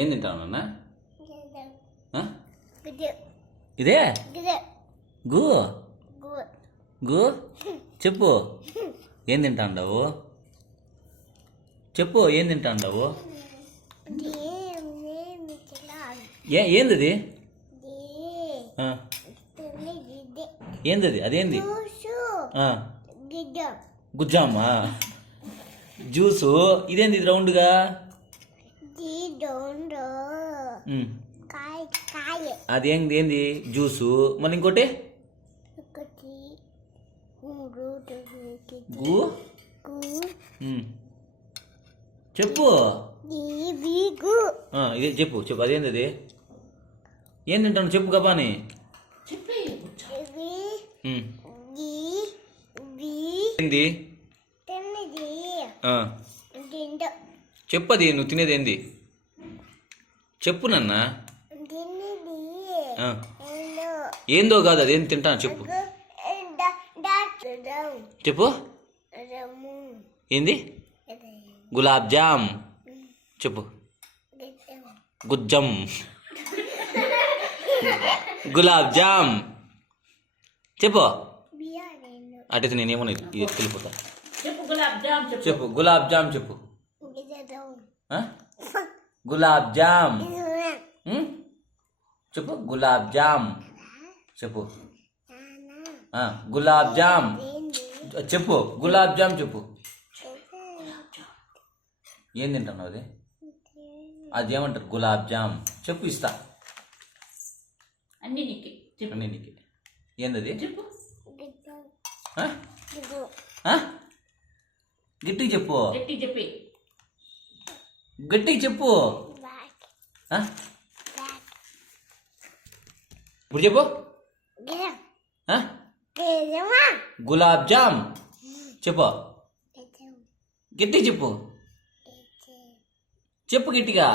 ఏం తింటావు నాన్న? ఇదే గు గు చెప్పు ఏం తింటాండావు? చెప్పు ఏం తింటాండావు? ఏంది ఏంది అదేంది? గుజ్జామా జ్యూసు ఇదేంది రౌండ్గా? అదేంది ఏంది జ్యూసు? మళ్ళీ ఇంకోటి చెప్పు ఇదే చెప్పు చెప్పు అదేంది అది? ఏం తింటాను చెప్పు గబాని. ఏంది చెప్పది నువ్వు తినేది ఏంది? చెప్పు నాన్న. ఏందో కాదు అదేం తింటాను చెప్పు చెప్పు ఏంది? గులాబ్ జామ్ చెప్పు. గుజ్జం గులాబ్ జామ్ చెప్పు. అటైతే నేనేమన్నా ఇది వెళ్ళిపోతా. చెప్పు గులాబ్ జామ్ చెప్పు. గులాబ్ జామ్ చెప్పు. గులాబ్ జామ్ చెప్పు. గులాబ్ జామ్ చెప్పు. గులాబ్ జామ్ చెప్పు. ఏం తింటాను అది? అది ఏమంటారు? గులాబ్ జామ్ చెప్పు ఇస్తా. అన్నీ నీకే. ఏందది? గట్టిగా చెప్పు. గట్టిగా చెప్పు. ఇప్పుడు చెప్పు. గులాబ్ జామ్ చెప్పు. గట్టిగా చెప్పు. చెప్పు గట్టిగా.